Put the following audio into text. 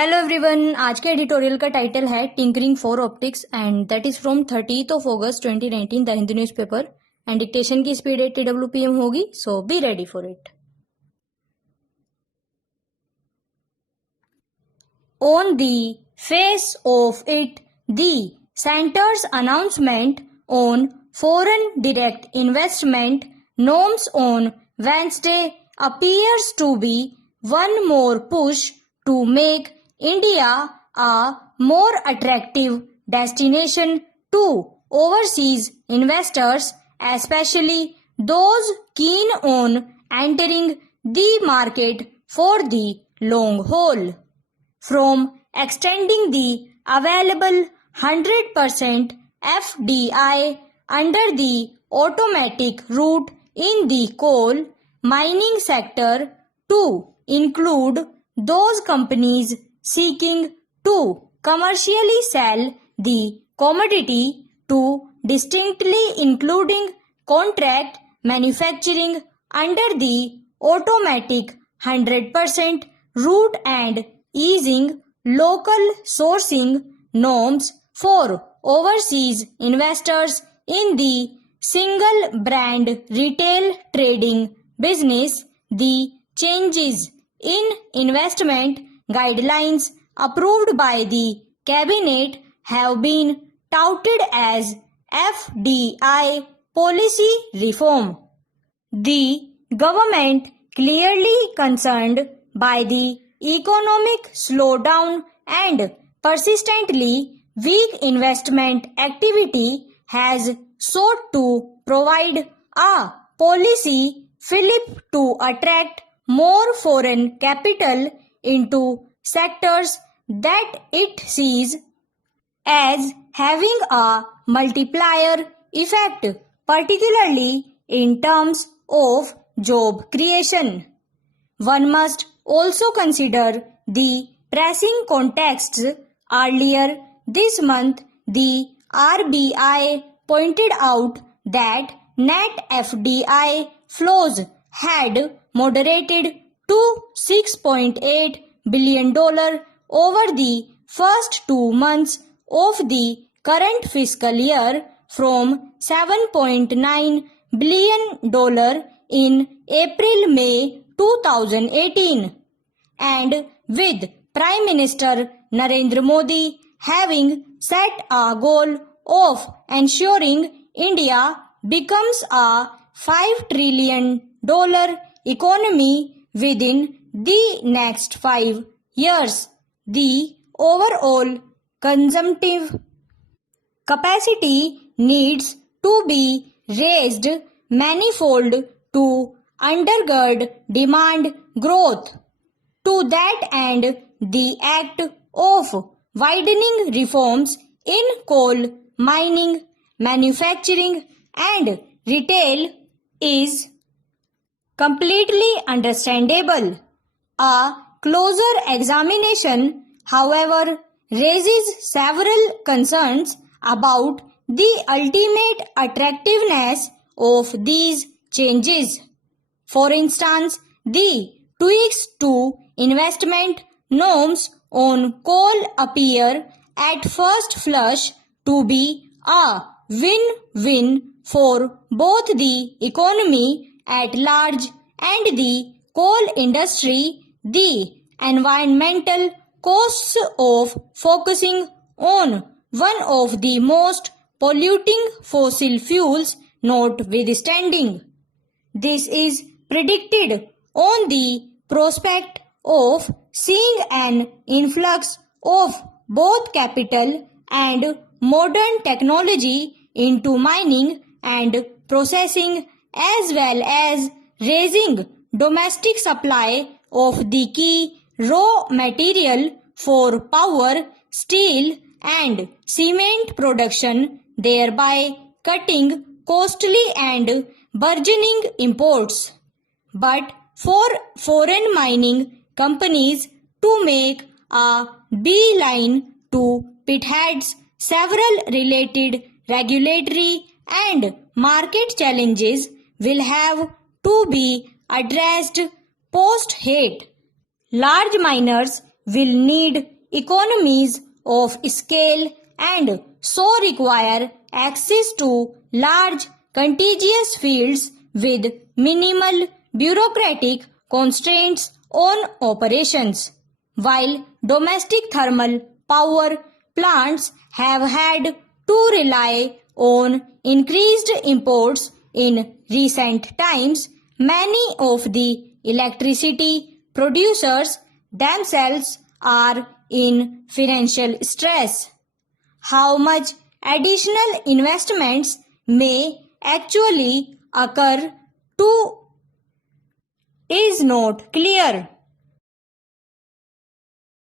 Hello everyone, आज के editorial का टाइटल है tinkering for optics and that is from 30th of August 2019 the Hindu newspaper. And dictation की speed 80 WPM होगी, so be ready for it. On the face of it, the centre's announcement on foreign direct investment norms on Wednesday appears to be one more push to make India a more attractive destination to overseas investors, especially those keen on entering the market for the long haul. From extending the available 100% FDI under the automatic route in the coal mining sector to include those companies seeking to commercially sell the commodity to distinctly including contract manufacturing under the automatic 100% route and easing local sourcing norms for overseas investors in the single brand retail trading business. The changes in investment guidelines approved by the cabinet have been touted as FDI policy reform. The government, clearly concerned by the economic slowdown and persistently weak investment activity, has sought to provide a policy fillip to attract more foreign capital into sectors that it sees as having a multiplier effect, particularly in terms of job creation. One must also consider the pressing contexts. Earlier this month, the RBI pointed out that net FDI flows had moderated to $6.8 billion over the first 2 months of the current fiscal year from $7.9 billion in April-May 2018. And with Prime Minister Narendra Modi having set a goal of ensuring India becomes a $5 trillion economy within the next 5 years, the overall consumptive capacity needs to be raised manifold to undergird demand growth. To that end, the act of widening reforms in coal mining, manufacturing and retail is completely understandable. A closer examination, however, raises several concerns about the ultimate attractiveness of these changes. For instance, the tweaks to investment norms on coal appear at first flush to be a win-win for both the economy at large and the coal industry. The environmental costs of focusing on one of the most polluting fossil fuels notwithstanding. This is predicted on the prospect of seeing an influx of both capital and modern technology into mining and processing, as well as raising domestic supply of the key raw material for power, steel and cement production, thereby cutting costly and burgeoning imports. But for foreign mining companies to make a beeline to pitheads, several related regulatory and market challenges will have to be addressed post-haste. Large miners will need economies of scale and so require access to large contiguous fields with minimal bureaucratic constraints on operations. While domestic thermal power plants have had to rely on increased imports in recent times, many of the electricity producers themselves are in financial stress. How much additional investments may actually occur to is not clear.